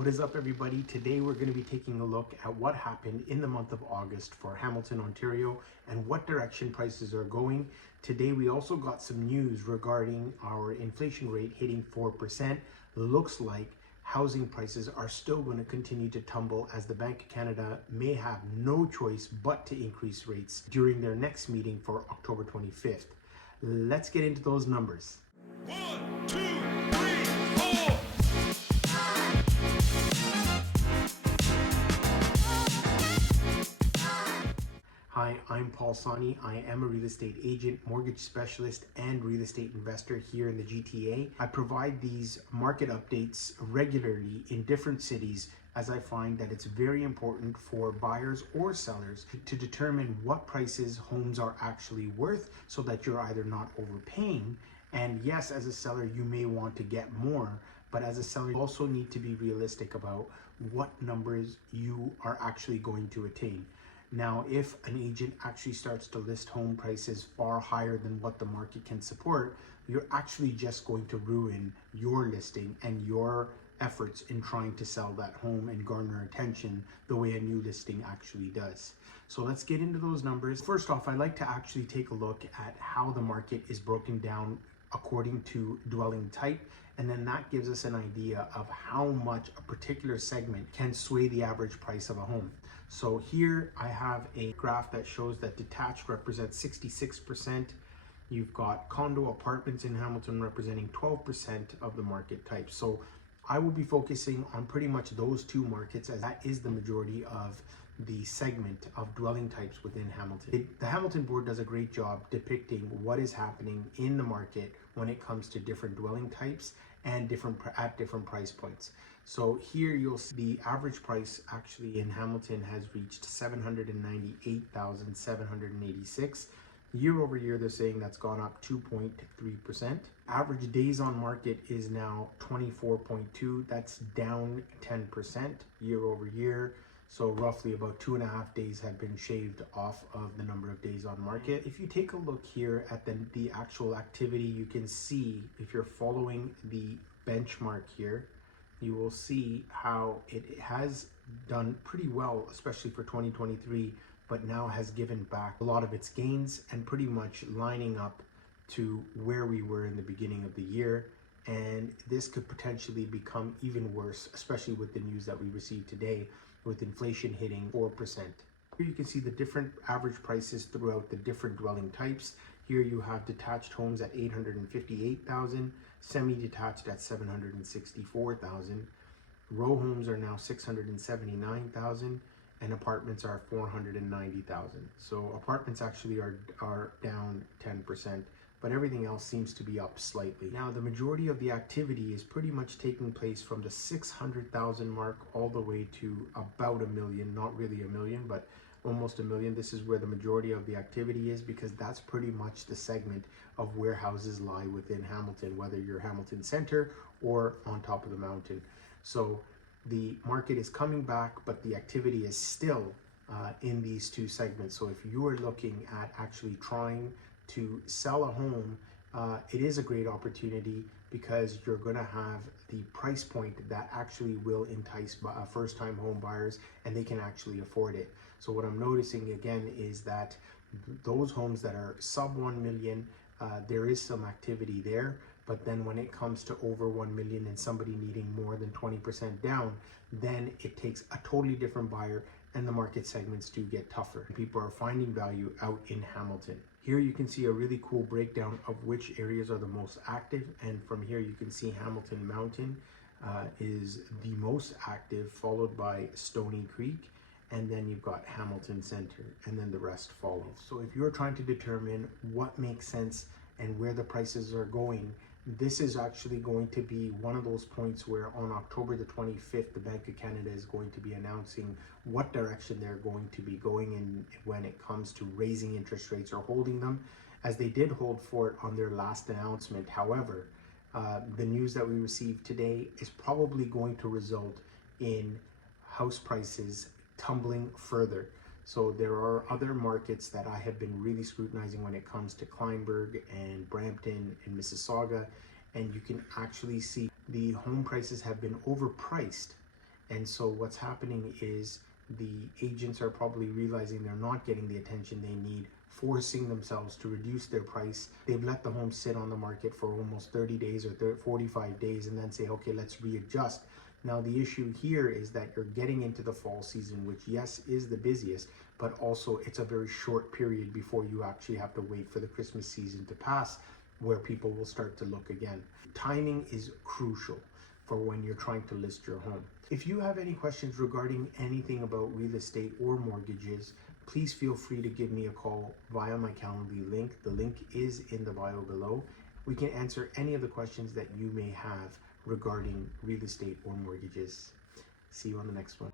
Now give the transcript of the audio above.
What is up, everybody? Today we're going to be taking a look at what happened in the month of August for Hamilton, Ontario, and what direction prices are going. Today we also got some news regarding our inflation rate hitting 4%. Looks like housing prices are still going to continue to tumble, as the Bank of Canada may have no choice but to increase rates during their next meeting for October 25th. Let's get into those numbers. 1, 2, 3, 4. Hi, I'm Paul Sawhney. I am a real estate agent, mortgage specialist, and real estate investor here in the GTA. I provide these market updates regularly in different cities, as I find that it's very important for buyers or sellers to determine what prices homes are actually worth, so that you're either not overpaying. And yes, as a seller, you may want to get more, but as a seller, you also need to be realistic about what numbers you are actually going to attain. Now, if an agent actually starts to list home prices far higher than what the market can support, you're actually just going to ruin your listing and your efforts in trying to sell that home and garner attention the way a new listing actually does. So let's get into those numbers. First off, I'd like to actually take a look at how the market is broken down according to dwelling type, and then that gives us an idea of how much a particular segment can sway the average price of a home. So here I have a graph that shows that detached represents 66%. You've got condo apartments in Hamilton representing 12% of the market type. So I will be focusing on pretty much those two markets, as that is the majority of the segment of dwelling types within Hamilton. The Hamilton board does a great job depicting what is happening in the market when it comes to different dwelling types and different price points. So here you'll see the average price actually in Hamilton has reached $798,786. Year over year, they're saying that's gone up 2.3%. Average days on market is now 24.2. That's down 10% year over year. So roughly about 2.5 days have been shaved off of the number of days on market. If you take a look here at the actual activity, you can see, if you're following the benchmark here, you will see how it has done pretty well, especially for 2023, but now has given back a lot of its gains and pretty much lining up to where we were in the beginning of the year. And this could potentially become even worse, especially with the news that we received today, with inflation hitting 4%. Here you can see the different average prices throughout the different dwelling types. Here you have detached homes at $858,000, semi-detached at $764,000. Row homes are now $679,000, and apartments are $490,000. So apartments actually are down 10%, but everything else seems to be up slightly. Now, the majority of the activity is pretty much taking place from the 600,000 mark all the way to about 1 million, not really 1 million, but almost 1 million. This is where the majority of the activity is, because that's pretty much the segment of where houses lie within Hamilton, whether you're Hamilton Center or on top of the mountain. So the market is coming back, but the activity is still in these two segments. So if you are looking at actually trying to sell a home, it is a great opportunity, because you're going to have the price point that actually will entice first-time home buyers, and they can actually afford it. So what I'm noticing again is that those homes that are sub 1 million, there is some activity there. But then when it comes to over 1 million and somebody needing more than 20% down, then it takes a totally different buyer, and the market segments do get tougher. People are finding value out in Hamilton. Here you can see a really cool breakdown of which areas are the most active. And from here you can see Hamilton Mountain is the most active, followed by Stony Creek. And then you've got Hamilton Center, and then the rest follows. So if you're trying to determine what makes sense and where the prices are going, this is actually going to be one of those points where on October the 25th, the Bank of Canada is going to be announcing what direction they're going to be going in when it comes to raising interest rates or holding them, as they did hold for it on their last announcement. However, the news that we received today is probably going to result in house prices tumbling further. So there are other markets that I have been really scrutinizing when it comes to Kleinburg and Brampton and Mississauga, and you can actually see the home prices have been overpriced And so what's happening is the agents are probably realizing they're not getting the attention they need, forcing themselves to reduce their price. They've let the home sit on the market for almost 30 days or 45 days and then say, okay, let's readjust. Now, the issue here is that you're getting into the fall season, which, yes, is the busiest, but also it's a very short period before you actually have to wait for the Christmas season to pass, where people will start to look again. Timing is crucial for when you're trying to list your home. If you have any questions regarding anything about real estate or mortgages, please feel free to give me a call via my Calendly link. The link is in the bio below. We can answer any of the questions that you may have regarding real estate or mortgages. See you on the next one.